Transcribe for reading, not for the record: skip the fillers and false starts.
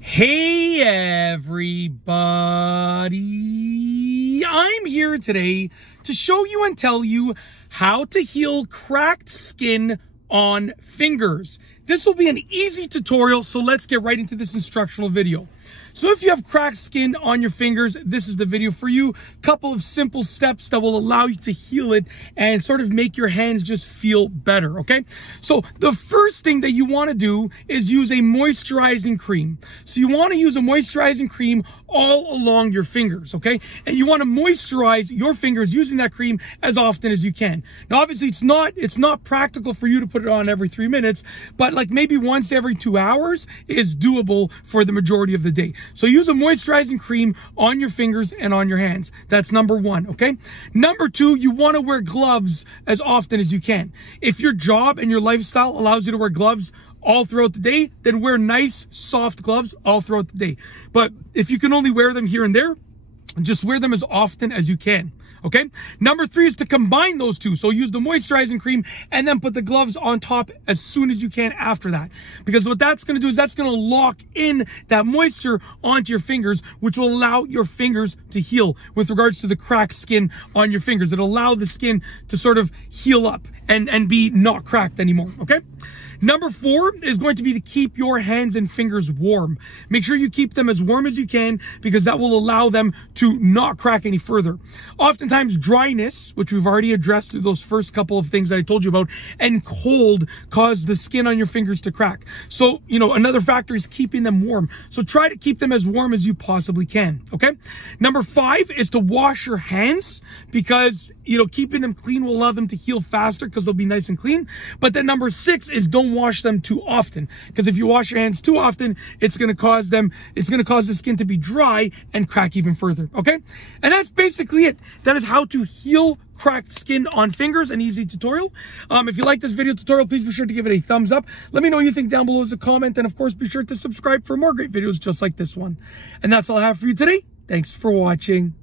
Hey everybody, I'm here today to show you and tell you how to heal cracked skin on fingers. This will be an easy tutorial, so let's get right into this instructional video. So if you have cracked skin on your fingers, this is the video for you. Couple of simple steps that will allow you to heal it and sort of make your hands just feel better, okay? So the first thing that you want to do is use a moisturizing cream. So you want to use a moisturizing cream all along your fingers, okay? And you want to moisturize your fingers using that cream as often as you can. Now, obviously, it's not practical for you to put it on every 3 minutes, but like maybe once every 2 hours is doable for the majority of the day. So use a moisturizing cream on your fingers and on your hands. That's number one, okay? Number two, you want to wear gloves as often as you can. If your job and your lifestyle allows you to wear gloves all throughout the day, then wear nice, soft gloves all throughout the day. But if you can only wear them here and there, just wear them as often as you can, okay? Number three is to combine those two. So use the moisturizing cream and then put the gloves on top as soon as you can after that. Because what that's going to do is that's going to lock in that moisture onto your fingers, which will allow your fingers to heal with regards to the cracked skin on your fingers. It'll allow the skin to sort of heal up and be not cracked anymore, okay? Number four is going to be to keep your hands and fingers warm. Make sure you keep them as warm as you can because that will allow them to not crack any further. Oftentimes dryness, which we've already addressed through those first couple of things that I told you about, and cold cause the skin on your fingers to crack. So, another factor is keeping them warm. So try to keep them as warm as you possibly can, okay? Number five is to wash your hands because, keeping them clean will allow them to heal faster because they'll be nice and clean. But then number six is don't wash them too often, because if you wash your hands too often, it's going to cause the skin to be dry and crack even further, okay? And that's basically it. That is how to heal cracked skin on fingers, an easy tutorial. If you like this video tutorial, please be sure to give it a thumbs up. Let me know what you think down below as a comment, and of course be sure to subscribe for more great videos just like this one. And that's all I have for you today. Thanks for watching.